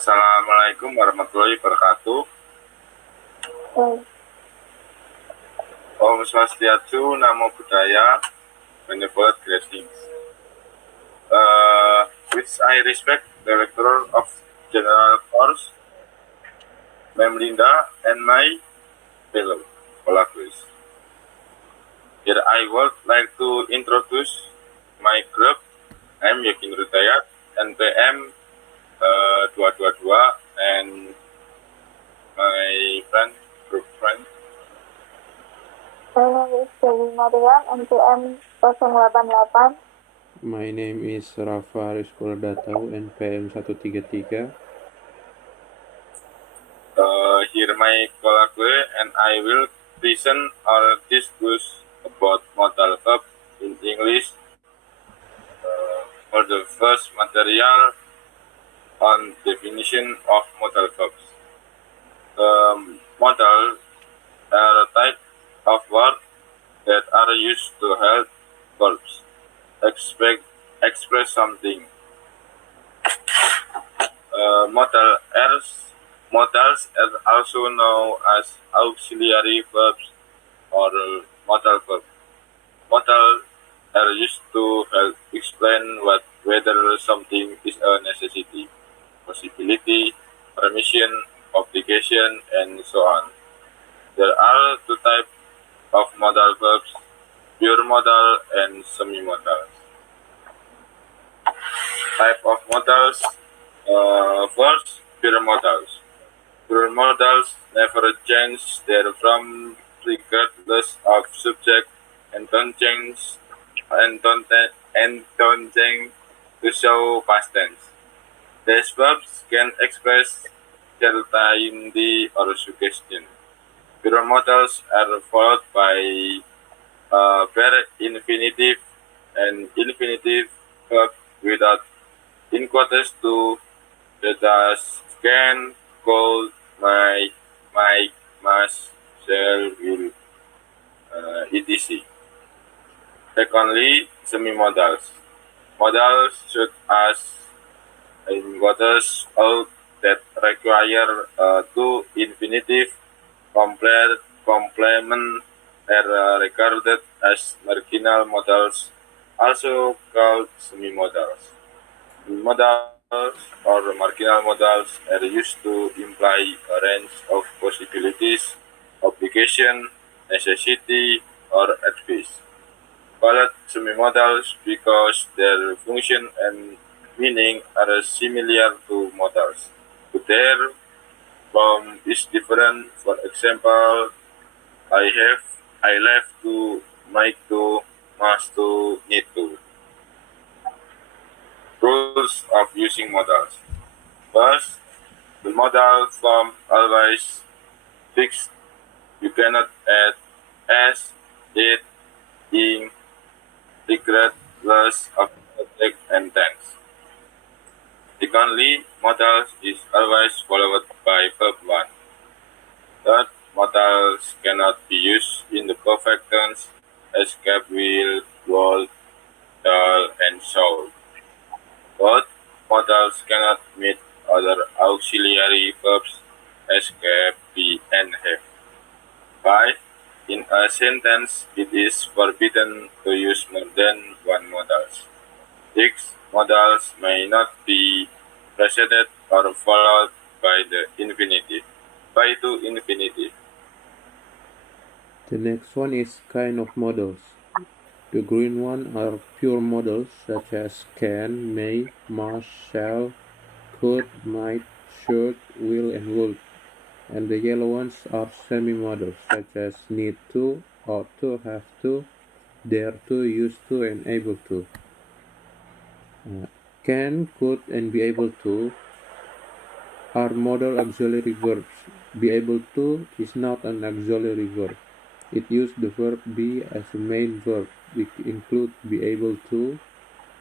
Assalamualaikum warahmatullahi wabarakatuh. Om Swastiastu, Namo Buddhaya, Benevolent Greetings. Which I respect the lecturer of General Course, Ma'am Linda, and my fellow collaborators. Here I would like to introduce my group. I'm Yogi Nur Hidayat, NPM 222, and my group friend. My name is Dewi Mariam, NPM 088. My name is Rafa R Datau, NPM 133. Here my collaborator and I will present or discuss about modal verb in English. For the first material on definition of modal verbs. Modal are a type of words that are used to help verbs express something. Modals are also known as auxiliary verbs or modal verb. Modal are used to help explain whether something is a necessity, possibility, permission, obligation, and so on. There are two types of modal verbs, pure modal and semi-modal. Type of modals. First, pure modals. Pure modals never change their form regardless of subject and don't change to show past tense. These verbs can express certainty or suggestion. Pure modals are followed by bare infinitive and infinitive verb without in quotes to that as can, could, might, must, shall, will, etc. Secondly, semi-modals. Modals such as in quotes out that require two infinitive complement are regarded as marginal modals, also called semi-modals. Modals or marginal modals are used to imply a range of possibilities, obligation, necessity, or advice. Called semi-modals because their function and meaning are similar to modals, but their form is different. For example, I left to, might to, must to, need to. Rules of using modals. First, the modal form always fixed. You cannot add as, did, in, regardless of subject and tense. Secondly, modals is always followed by verb 1. Third, modals cannot be used in the perfect tense as can, will, would, shall, and shall. Both modals cannot meet other auxiliary verbs as can, be, and have. 5. In a sentence, it is forbidden to use more than one modals. 6. Modals may not be preceded or followed by the infinitive. To infinitive. The next one is kind of modals. The green one are pure modals such as can, may, must, shall, could, might, should, will, and would. And the yellow ones are semi-modals such as need to, ought to, have to, dare to, used to, and able to. Can, could, and be able to are modal auxiliary verbs. Be able to is not an auxiliary verb. It used the verb be as a main verb. We include be able to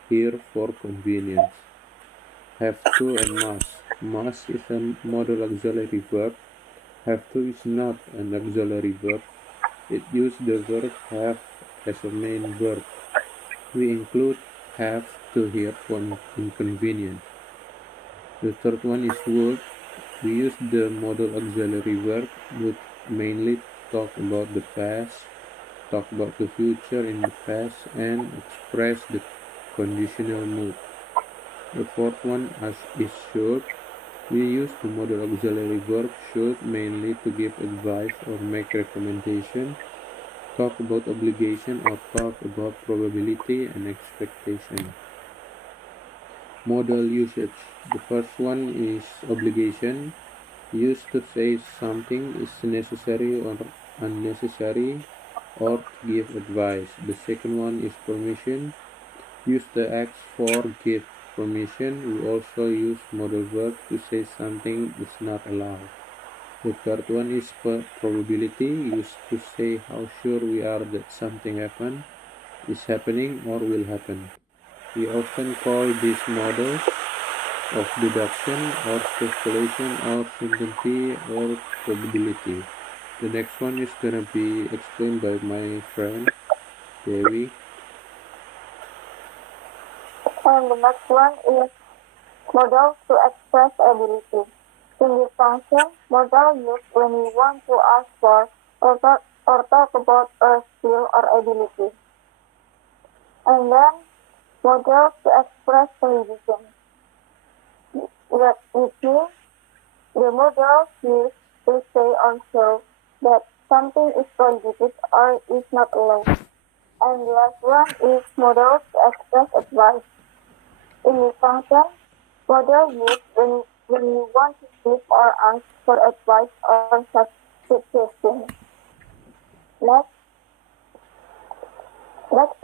here for convenience. Have to and must. Must is a modal auxiliary verb. Have to is not an auxiliary verb. It used the verb have as a main verb. We include have to here for inconvenience. The third one is would. We use the modal auxiliary verb would mainly talk about the past, talk about the future in the past, and express the conditional mood. The fourth one is should. We use the modal auxiliary verb should mainly to give advice or make recommendation, talk about obligation or talk about probability and expectation. Modal usage. The first one is obligation, used to say something is necessary or unnecessary or to give advice. The second one is permission, used to ask for give permission. We also use modal verb to say something is not allowed. The third one is probability, used to say how sure we are that something is happening or will happen. We often call these models of deduction or speculation or certainty or probability. The next one is gonna be explained by my friend Dewi. And the next one is modal to express ability. In this function, modal used when we want to ask for or talk about a skill or ability. And then modal to express prohibition. Which means the modal used to say or show that something is prohibited or is not allowed. And the last one is modal to express advice. In this function, modal used when we want to give or ask for advice or such suggestions. Next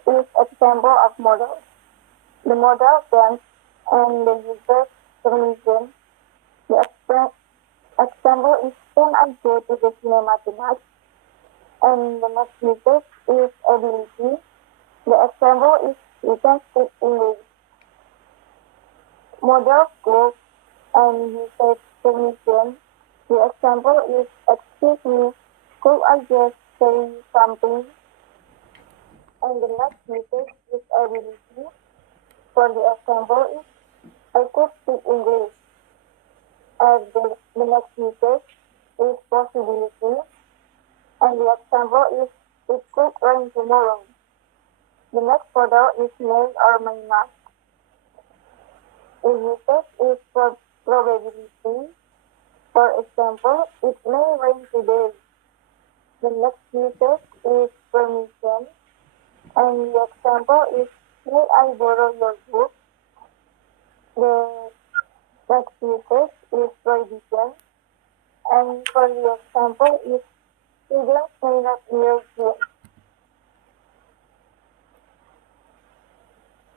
is example of modal. The modal tense and the user's permission. The example is can I go to the cinema tonight? And the next usage is ability. The example is you can speak English. Modal close and usage permission. The example is excuse me, could I just say something? And the next usage is ability. For the example is I could speak English. And the next usage is possibility. And the example is it could rain tomorrow. The next modal is may or may not. The usage is for probability. For example, it may rain today. The next usage is permission. And the example is may I borrow your book? The next usage is prohibition. And for the example is students may not wear jeans.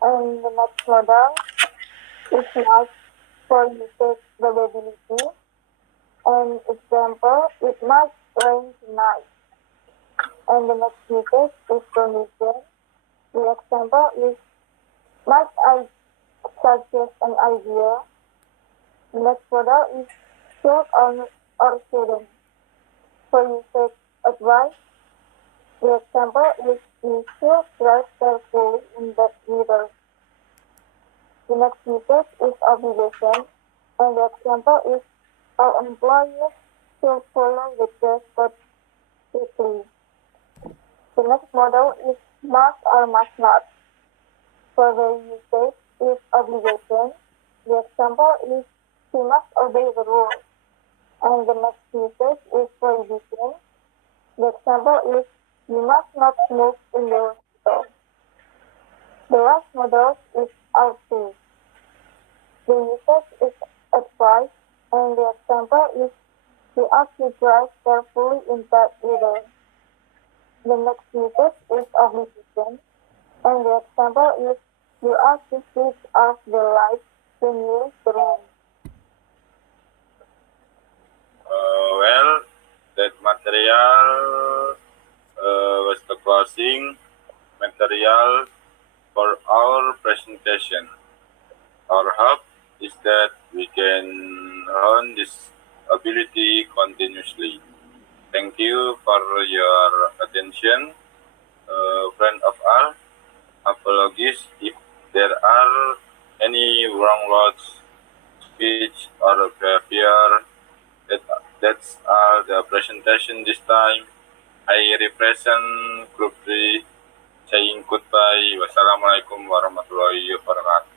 And the next modal is not for usage probability. And example, it might rain tonight. And the next usage is permission. The example is might I suggest an idea? The next modal is should or shouldn't. For usage advice, the example is you should drive carefully in that weather. The next usage is obligation, and the example is our employees should follow the dress code strictly. The next model is must or must not. For the usage is obligation. The example is she must obey the rules. And the next usage is prohibition. The example is you must not smoke in the hospital. The last model is outing. The usage is advice, and the example is you ought to drive carefully in bad weather. The next usage is obligation, and the example is you ought to switch off the lights when you leave the room. Well, that material was the closing material for our presentation. Our hope is that we can hone this ability continuously. Thank you for your attention, friend of all. Apologies if there are any wrong words speech or behavior. That's all the presentation this time. I represent Group 3 saying goodbye. Wassalamualaikum warahmatullahi wabarakatuh.